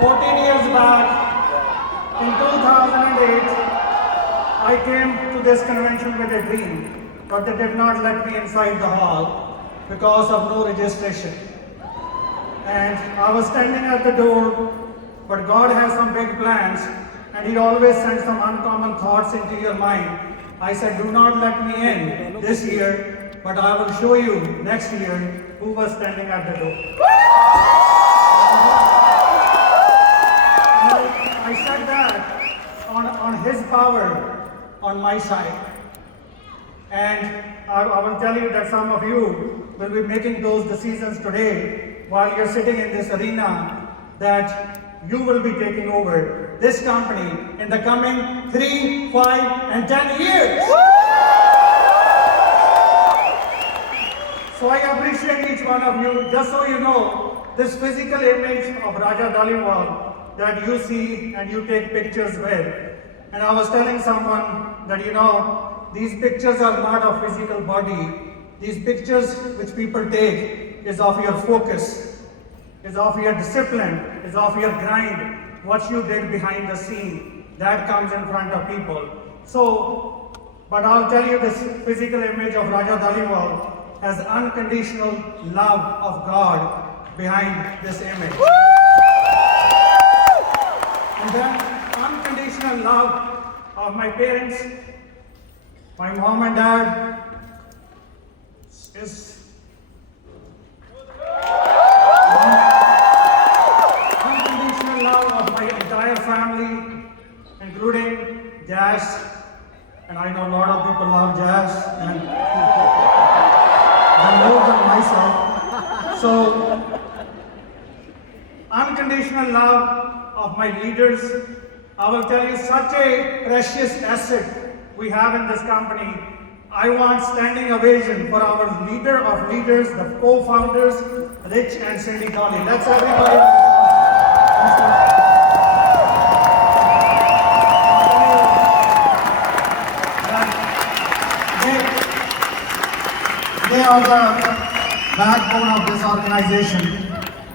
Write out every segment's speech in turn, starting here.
14 years back, in 2008, I came to this convention with a dream, but they did not let me inside the hall because of no registration. And I was standing at the door, but God has some big plans, and He always sends some uncommon thoughts into your mind. I said, do not let me in this year, but I will show you next year who was standing at the door. I said that on His power on my side. And I will tell you that some of you will be making those decisions today while you're sitting in this arena, that you will be taking over this company in the coming 3, 5, and 10 years. So I appreciate each one of you. Just so you know, this physical image of Raja Dhaliwal that you see and you take pictures with. And I was telling someone that, these pictures are not of physical body. These pictures which people take is of your focus, is of your discipline, is of your grind, what you did behind the scene. That comes in front of people. So, but I'll tell you, this physical image of Raja Dhaliwal has unconditional love of God behind this image. And then unconditional love of my parents, my mom and dad, is unconditional love of my entire family, including jazz. And I know a lot of people love jazz, and I love them myself. So, unconditional love of my leaders. I will tell you, such a precious asset we have in this company. I want standing ovation for our leader of leaders, the co-founders, Rich and Cindy Colley. Let's everybody. They are the backbone of this organization.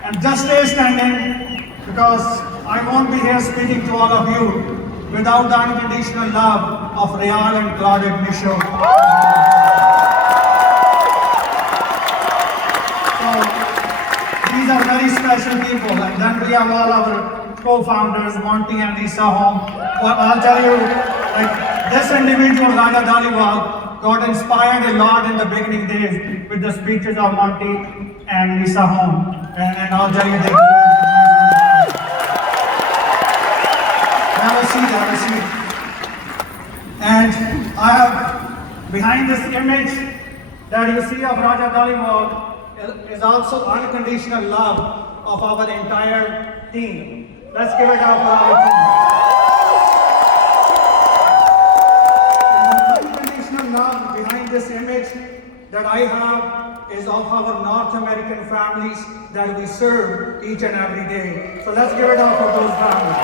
And just stay standing, because I won't be here speaking to all of you without the unconditional love of Real and Claudette Michaud. So, these are very special people. And then we have all our co-founders, Monty and Lisa Home. Well, I'll tell you, this individual, Raja Dhaliwal, got inspired a lot in the beginning days with the speeches of Monty and Lisa Home. And I'll tell you, they have a seat. And I have behind this image that you see of Raja Dhaliwal is also unconditional love of our entire team. Let's give it up for our team. The unconditional love behind this image that I have is of our North American families that we serve each and every day. So let's give it up for those families.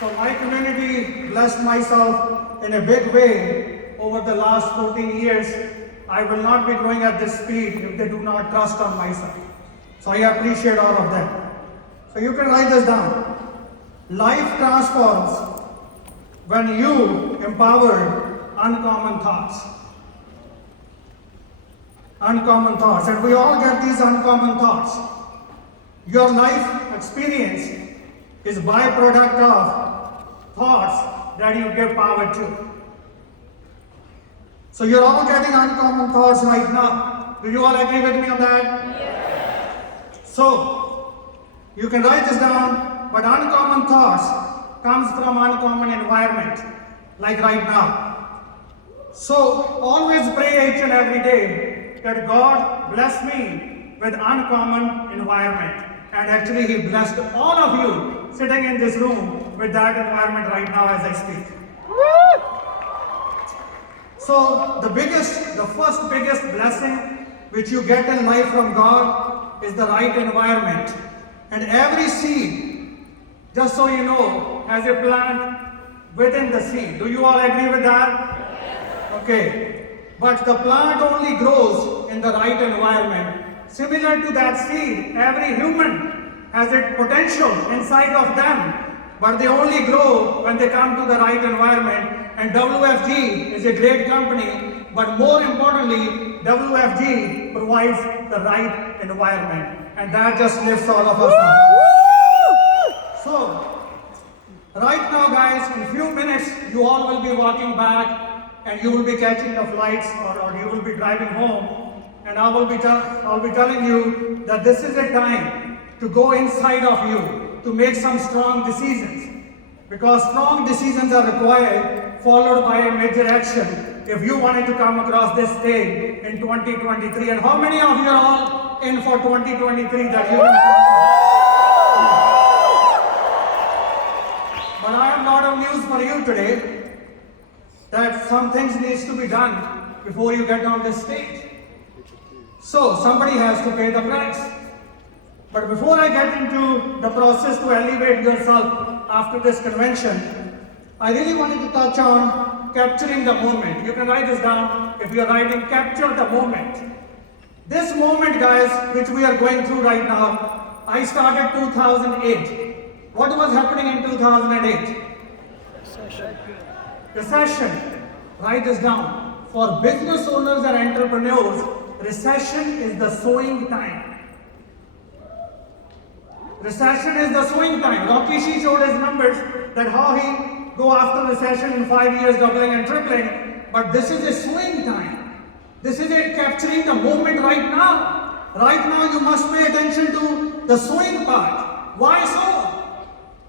So my community blessed myself in a big way over the last 14 years. I will not be growing at this speed if they do not trust on myself. So I appreciate all of that. So you can write this down. Life transforms when you empower uncommon thoughts. Uncommon thoughts. And we all get these uncommon thoughts. Your life experience is byproduct of thoughts that you give power to. So you're all getting uncommon thoughts right now. Do you all agree with me on that? Yes. So you can write this down, but uncommon thoughts comes from uncommon environment, like right now. So always pray each and every day that God bless me with uncommon environment. And actually He blessed all of you sitting in this room with that environment right now as I speak. So the first biggest blessing which you get in life from God is the right environment. And every seed, just so you know, has a plant within the seed. Do you all agree with that? Okay. But the plant only grows in the right environment Similar to that seed, every human has a potential inside of them, but they only grow when they come to the right environment. And WFG is a great company, but more importantly, WFG provides the right environment, and that just lifts all of us up. So, right now guys, in few minutes, you all will be walking back and you will be catching the flights or you will be driving home, and I'll be telling you that this is a time to go inside of you to make some strong decisions, because strong decisions are required followed by a major action if you wanted to come across this stage in 2023. And how many of you are all in for 2023 that you But I have a lot of news for you today, that some things needs to be done before you get on this stage. So somebody has to pay the price. But before I get into the process to elevate yourself after this convention, I really wanted to touch on capturing the moment. You can write this down if you're writing, capture the moment. This moment, guys, which we are going through right now, I started 2008. What was happening in 2008? Recession. Write this down. For business owners and entrepreneurs, recession is the sowing time. Recession is the sowing time. Rocky Shi showed his numbers that how he go after recession in 5 years, doubling and tripling. But this is a sowing time. This is a capturing the moment right now. Right now you must pay attention to the sowing part. Why so?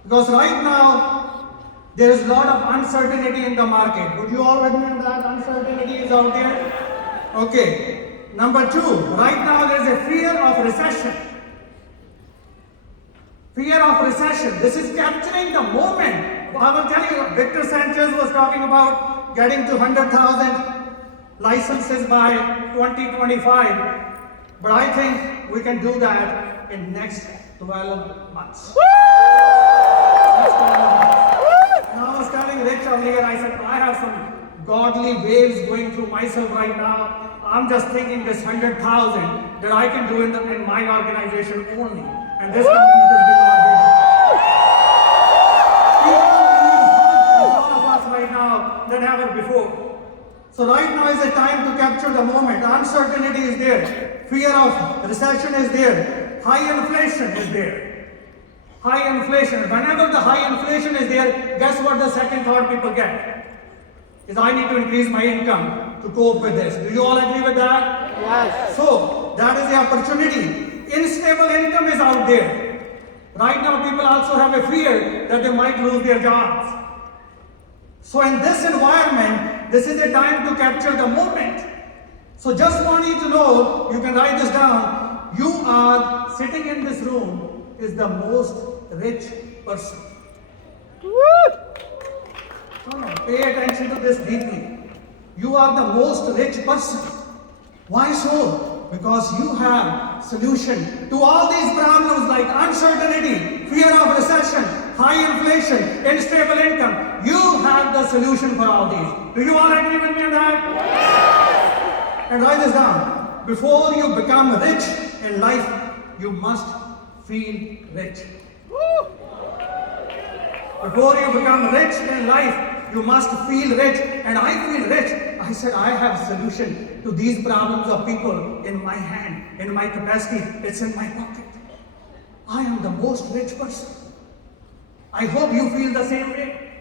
Because right now there is a lot of uncertainty in the market. Would you all agree on that? Uncertainty is out there. Okay. Number two, right now there is a fear of recession. Fear of recession. This is capturing the moment. I will tell you, Victor Sanchez was talking about getting to 100,000 licenses by 2025. But I think we can do that in next 12 months. Next 12 months. And I was telling Rich earlier, I said, I have some godly waves going through myself right now. I'm just thinking this 100,000 that I can do in my organization only. And this company could be not big. All of us right now than ever before. So right now is the time to capture the moment. Uncertainty is there. Fear of recession is there. High inflation is there. High inflation. Whenever the high inflation is there, guess what the second thought people get? Is I need to increase my income to cope with this. Do you all agree with that? Yes. So, that is the opportunity. Unstable income is out there. Right now, people also have a fear that they might lose their jobs. So, in this environment, this is a time to capture the moment. So, just want you to know, you can write this down, you are sitting in this room is the most rich person. Pay attention to this deeply. You are the most rich person. Why so? Because you have solution to all these problems like uncertainty, fear of recession, high inflation, unstable income. You have the solution for all these. Do you all agree with me on that? Yes. And write this down. Before you become rich in life, you must feel rich. Before you become rich in life, you must feel rich. And I feel rich. I said, I have a solution to these problems of people in my hand, in my capacity. It's in my pocket. I am the most rich person. I hope you feel the same way.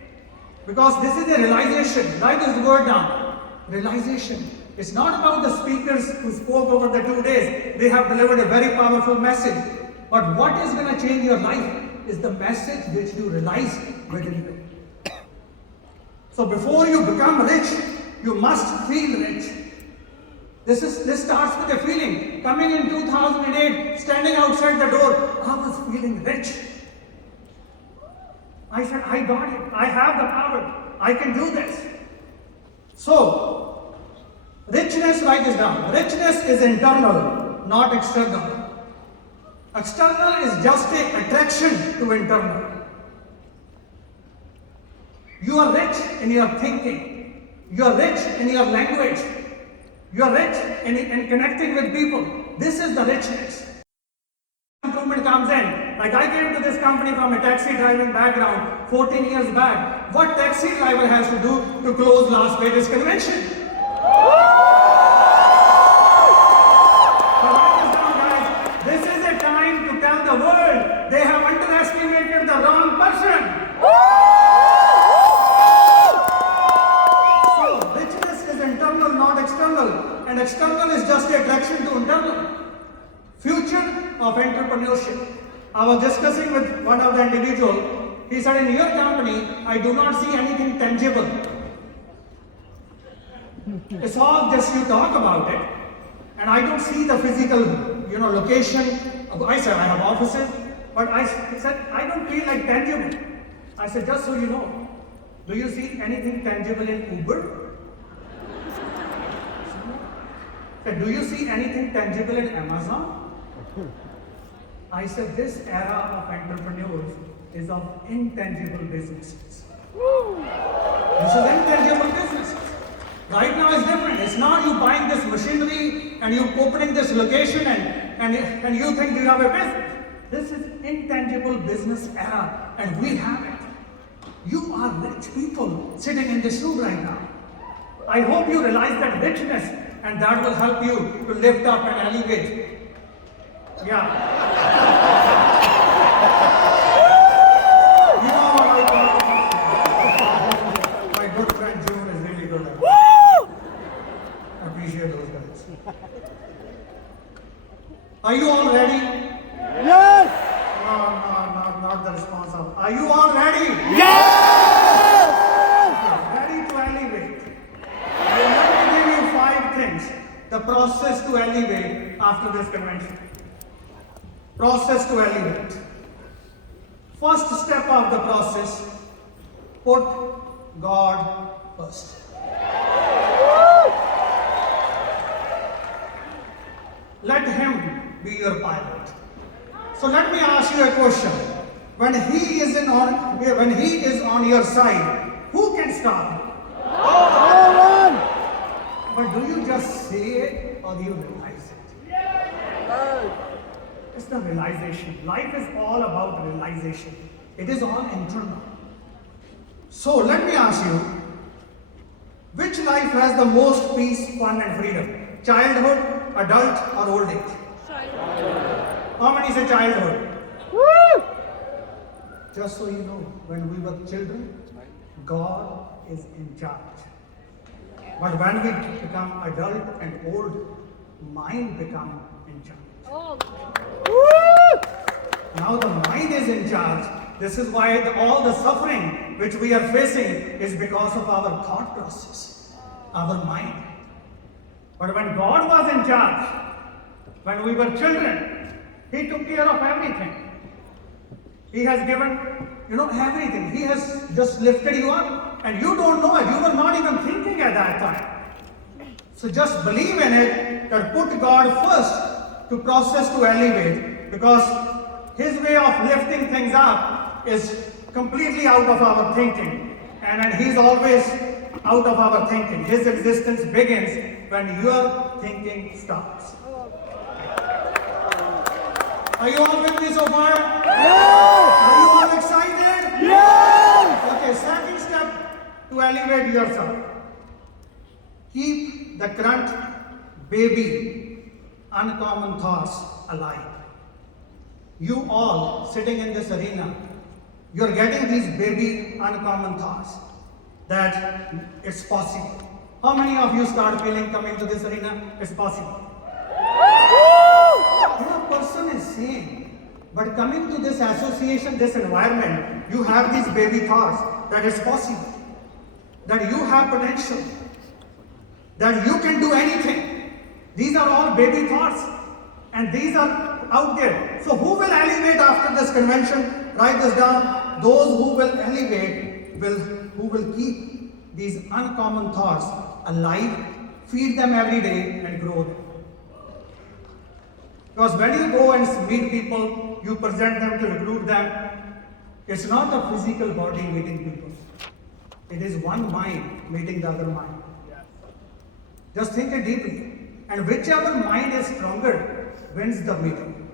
Because this is a realization. Write this word down. Realization. It's not about the speakers who spoke over the 2 days. They have delivered a very powerful message. But what is going to change your life is the message which you realize within you. So before you become rich, you must feel rich. This starts with a feeling. Coming in 2008, standing outside the door, I was feeling rich. I said, I got it. I have the power. I can do this. So, richness, write this down. Richness is internal, not external. External is just an attraction to internal. You are rich in your thinking. You are rich in your language. You are rich in connecting with people. This is the richness. Improvement comes in. Like I came to this company from a taxi driving background 14 years back. What taxi driver has to do to close Las Vegas convention? This is a time to tell the world they have underestimated the wrong person. So richness is internal, not external, and external is just a attraction to internal. Future of entrepreneurship. I was discussing with one of the individuals. He said, in your company, I do not see anything tangible. It's all just you talk about it, and I don't see the physical, location. I said, I have offices, but he said, I don't feel like tangible. I said, just so you know, do you see anything tangible in Uber? I said, do you see anything tangible in Amazon? I said, this era of entrepreneurs is of intangible businesses. This is intangible businesses. Right now it's different. It's not you buying this machinery and you opening this location and you think you have a business. This is intangible business era, and we have it. You are rich people sitting in this room right now. I hope you realize that richness, and that will help you to lift up and elevate. Yeah. You know what my good friend June is really good at it. I appreciate those guys. Are you all ready? Yes! No, not the response of. Are you all ready? Yes! Ready to elevate. I am going to give you 5 things. The process to elevate after this convention. Process to elevate. First step of the process, put God first. Let Him be your pilot. So let me ask you a question. When He is on your side, who can stop you? But do you just say it or do you realize it? It's the realization. Life is all about realization. It is all internal. So let me ask you, which life has the most peace, fun and freedom? Childhood, adult or old age? Childhood. How many say childhood? Woo! Just so you know, when we were children, God is in charge. But when we become adult and old, mind becomes in charge. Now the mind is in charge. This is why all the suffering which we are facing is because of our thought process, our mind. But when God was in charge, when we were children, He took care of everything. He has given, everything. He has just lifted you up, and you don't know it. You were not even thinking at that time. So just believe in it, that put God first to process to elevate, because His way of lifting things up is completely out of our thinking, and He's always out of our thinking. His existence begins when your thinking stops. Are you all with me so far? Yes! Are you all excited? Yes! Okay, second step to elevate yourself. Keep the current baby uncommon thoughts alive. You all sitting in this arena, you're getting these baby uncommon thoughts that it's possible. How many of you start feeling coming to this arena? It's possible. A person is sane, but coming to this association, this environment, you have these baby thoughts that it's possible, that you have potential, that you can do anything. These are all baby thoughts, and these are out there. So who will elevate after this convention? Write this down. Those who will elevate who will keep these uncommon thoughts alive, feed them every day and grow them. Because when you go and meet people, you present them to recruit them, it's not a physical body meeting people. It is one mind meeting the other mind. Just think it deeply. And whichever mind is stronger, wins the meeting.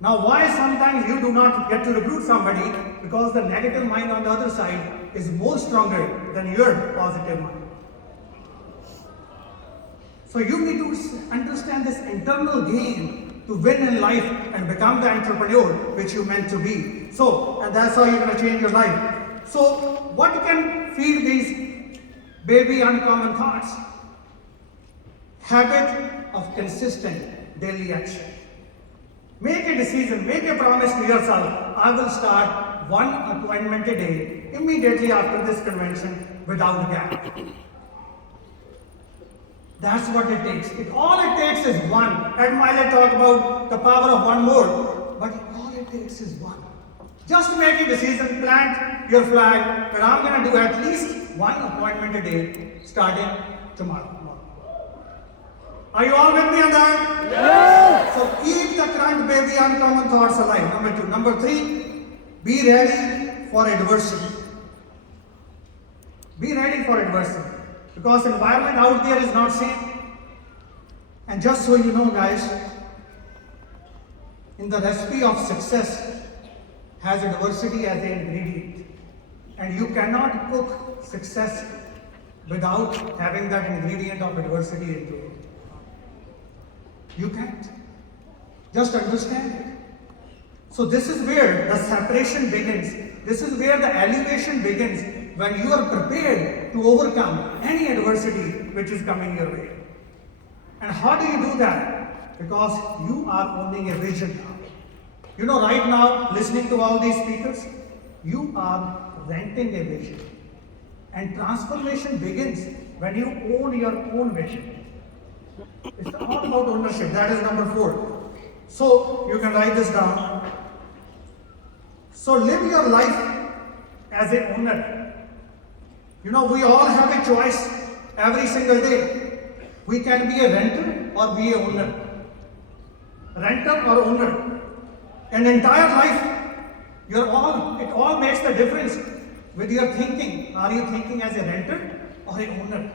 Now, why sometimes you do not get to recruit somebody? Because the negative mind on the other side is more stronger than your positive mind. So you need to understand this internal game to win in life and become the entrepreneur which you meant to be. So, and that's how you're going to change your life. So, what can feed these baby uncommon thoughts? Habit of consistent daily action. Make a decision, make a promise to yourself. I will start one appointment a day immediately after this convention without gap. That's what it takes. All it takes is one. Ed Miley talk about the power of one more, but all it takes is one. Just make a decision, plant your flag, but I'm going to do at least one appointment a day starting tomorrow. Are you all with me on that? Yes. So keep the current baby uncommon thoughts alive. Number 2. Number 3, be ready for adversity. Be ready for adversity. Because environment out there is not safe. And just so you know, guys, in the recipe of success has adversity as an ingredient. And you cannot cook success without having that ingredient of adversity into it. You can't. Just understand it. So this is where the separation begins. This is where the elevation begins, when you are prepared to overcome any adversity which is coming your way. And how do you do that? Because you are owning a vision now. You know, right now, listening to all these speakers, you are renting a vision. And transformation begins when you own your own vision. It's all about ownership. That is number 4. So you can write this down. So live your life as an owner. You know, we all have a choice every single day. We can be a renter or be a owner. Renter or owner. An entire life, it all makes the difference with your thinking. Are you thinking as a renter or an owner?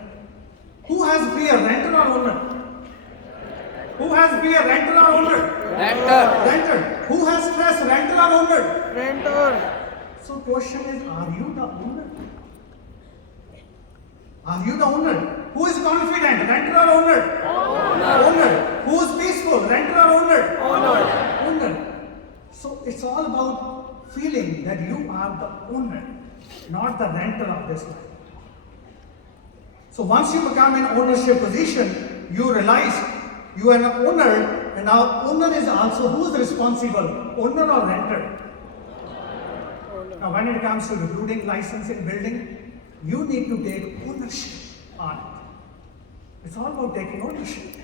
Who has fear, renter or owner? Who has fear, renter or owner? Renter. Renter. Who has stress, renter or owner? Renter. So question is, are you the owner? Are you the owner? Who is confident, renter or owner? Owner. Who is peaceful, renter or owner? Owner. So it's all about feeling that you are the owner, not the renter of this life. So once you become in ownership position, you realize you are an owner, and now owner is also who is responsible, owner or renter? Now when it comes to recruiting, licensing, building, you need to take ownership on it. It's all about taking ownership.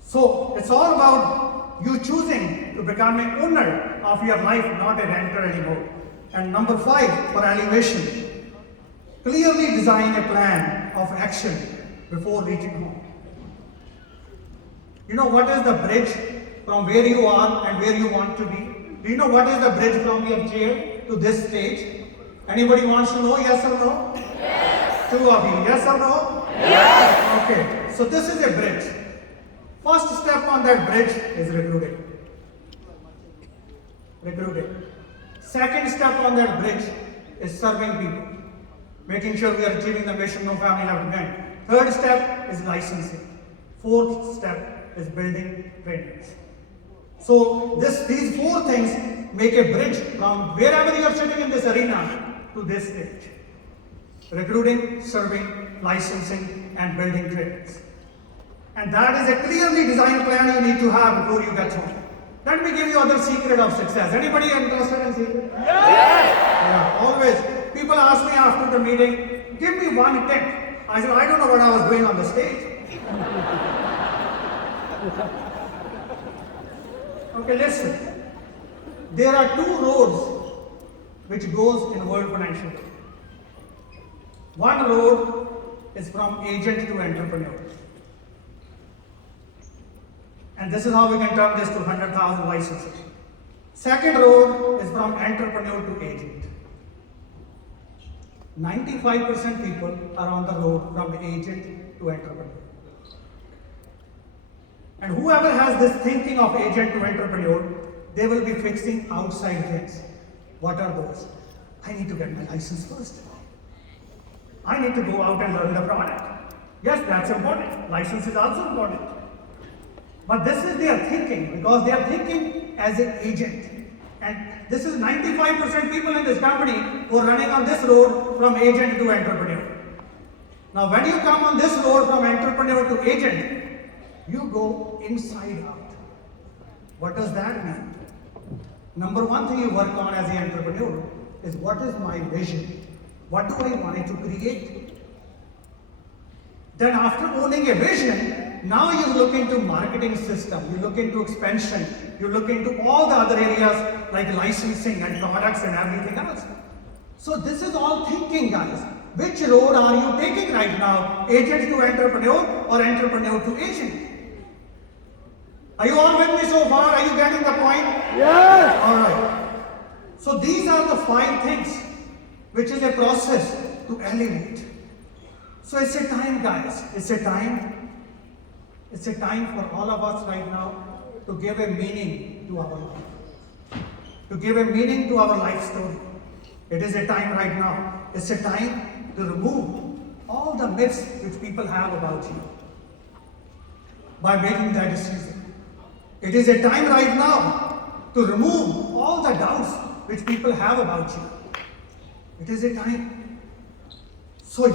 So it's all about you choosing to become an owner of your life, not a renter anymore. And number 5, for elevation, clearly design a plan of action before reaching home. You know what is the bridge from where you are and where you want to be? Do you know what is the bridge from your chair to this stage? Anybody wants to know, yes or no? Yes. 2 of you, yes or no? Yes. Okay, so this is a bridge. First step on that bridge is recruiting. Recruiting. Second step on that bridge is serving people. Making sure we are achieving the mission, no family left behind. Third step is licensing. Fourth step is building trainings. So these 4 things make a bridge from wherever you are sitting in this arena to this stage. Recruiting, serving, licensing, and building trainings. And that is a clearly designed plan you need to have before you get home. Let me give you other secret of success. Anybody interested in secret? Yes. Yeah, always. People ask me after the meeting, give me one tip. I said, I don't know what I was doing on the stage. Okay, listen. There are 2 roads which goes in world financial. One road is from agent to entrepreneur. And this is how we can turn this to 100,000 licenses. Second road is from entrepreneur to agent. 95% people are on the road from agent to entrepreneur. And whoever has this thinking of agent to entrepreneur, they will be fixing outside things. What are those? I need to get my license first. I need to go out and learn the product. Yes, that's important. License is also important. But this is their thinking, because they are thinking as an agent. And this is 95% people in this company who are running on this road from agent to entrepreneur. Now, when you come on this road from entrepreneur to agent, you go inside out. What does that mean? Number one thing you work on as an entrepreneur is, what is my vision? What do I want to create? Then after owning a vision, now you look into marketing system, you look into expansion, you look into all the other areas like licensing and products and everything else. So this is all thinking, guys. Which road are you taking right now? Agent to entrepreneur or entrepreneur to agent? Are you all with me so far? Are you getting the point? Yes. All right. So these are the 5 things which is a process to elevate. So it's a time, guys. It's a time. It's a time for all of us right now to give a meaning to our life. To give a meaning to our life story. It is a time right now. It's a time to remove all the myths which people have about you by making that decision. It is a time right now to remove all the doubts which people have about you. It is a time. So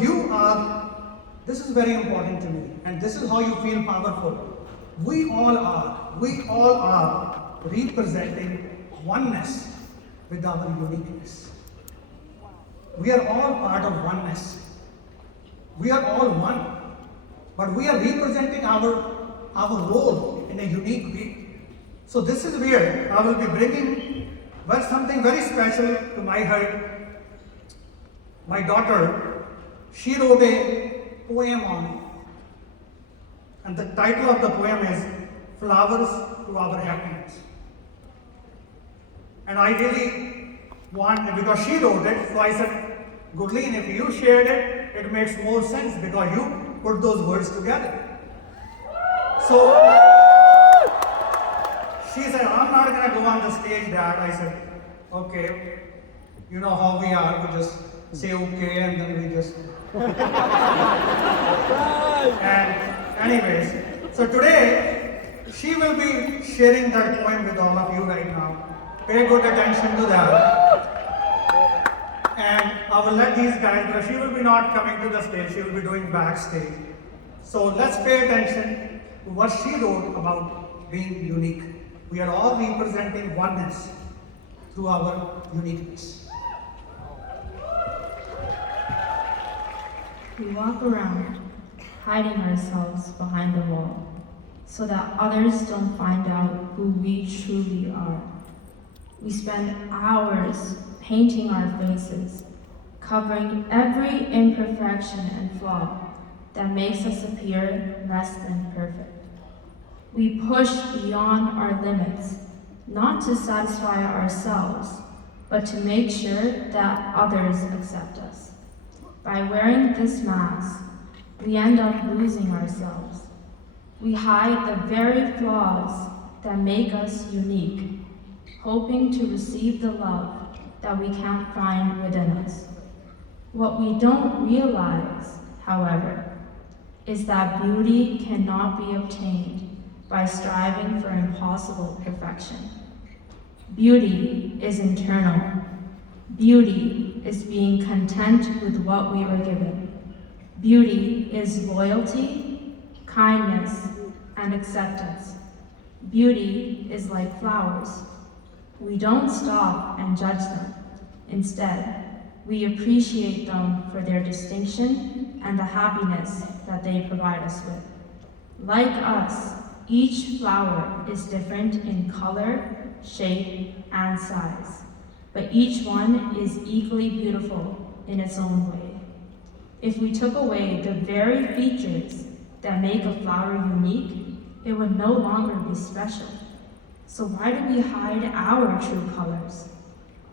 this is very important to me, and this is how you feel powerful. We all are representing oneness with our uniqueness. We are all part of oneness. We are all one, but we are representing our role in a unique way. So this is where I will be bringing something very special to my heart. My daughter, she wrote a poem on it. And the title of the poem is Flowers to Our Happiness. And I really want, because she wrote it, so I said, Gurleen, if you shared it, it makes more sense because you put those words together. So she said, I'm not going to go on the stage, Dad. I said, okay, you know how we are, we just say okay and then we just... And anyways, so today, she will be sharing that poem with all of you right now. Pay good attention to that. And I will let these guys, because she will be not coming to the stage, she will be doing backstage. So let's pay attention to what she wrote about being unique. We are all representing oneness through our uniqueness. We walk around, hiding ourselves behind the wall, so that others don't find out who we truly are. We spend hours painting our faces, covering every imperfection and flaw that makes us appear less than perfect. We push beyond our limits, not to satisfy ourselves, but to make sure that others accept us. By wearing this mask, we end up losing ourselves. We hide the very flaws that make us unique, hoping to receive the love that we can't find within us. What we don't realize, however, is that beauty cannot be obtained by striving for impossible perfection. Beauty is internal. Beauty is being content with what we were given. Beauty is loyalty, kindness, and acceptance. Beauty is like flowers. We don't stop and judge them. Instead, we appreciate them for their distinction and the happiness that they provide us with. Like us, each flower is different in color, shape, and size, but each one is equally beautiful in its own way. If we took away the very features that make a flower unique, it would no longer be special. So why do we hide our true colors?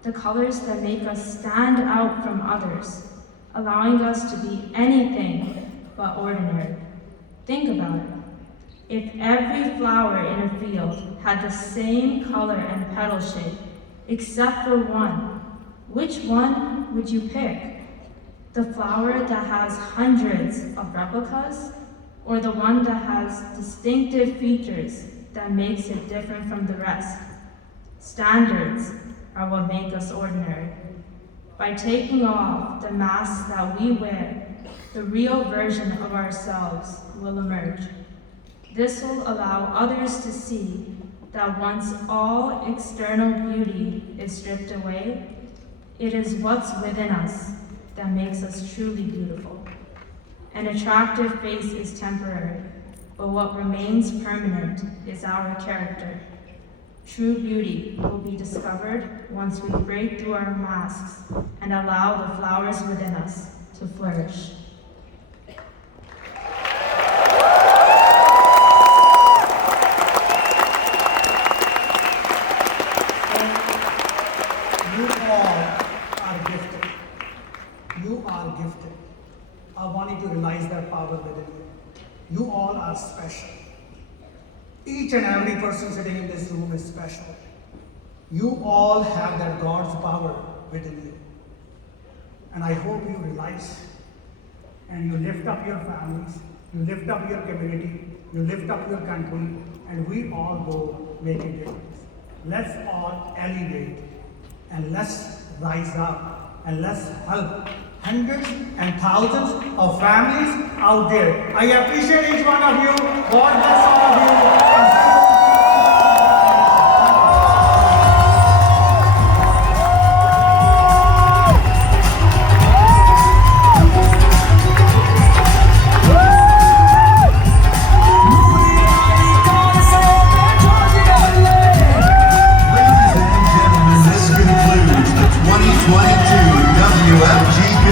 The colors that make us stand out from others, allowing us to be anything but ordinary. Think about it. If every flower in a field had the same color and petal shape, except for one, which one would you pick? The flower that has hundreds of replicas, or the one that has distinctive features that makes it different from the rest? Standards are what make us ordinary. By taking off the masks that we wear, the real version of ourselves will emerge. This will allow others to see that once all external beauty is stripped away, it is what's within us that makes us truly beautiful. An attractive face is temporary, but what remains permanent is our character. True beauty will be discovered once we break through our masks and allow the flowers within us to flourish. You all are gifted. You are gifted. I want you to realize that power within you. You all are special. Each and every person sitting in this room is special. You all have that God's power within you. And I hope you realize and you lift up your families, you lift up your community, you lift up your country, and we all go make a difference. Let's all elevate and let's rise up and let's help hundreds and thousands of families out there. I appreciate each one of you. God bless all of you.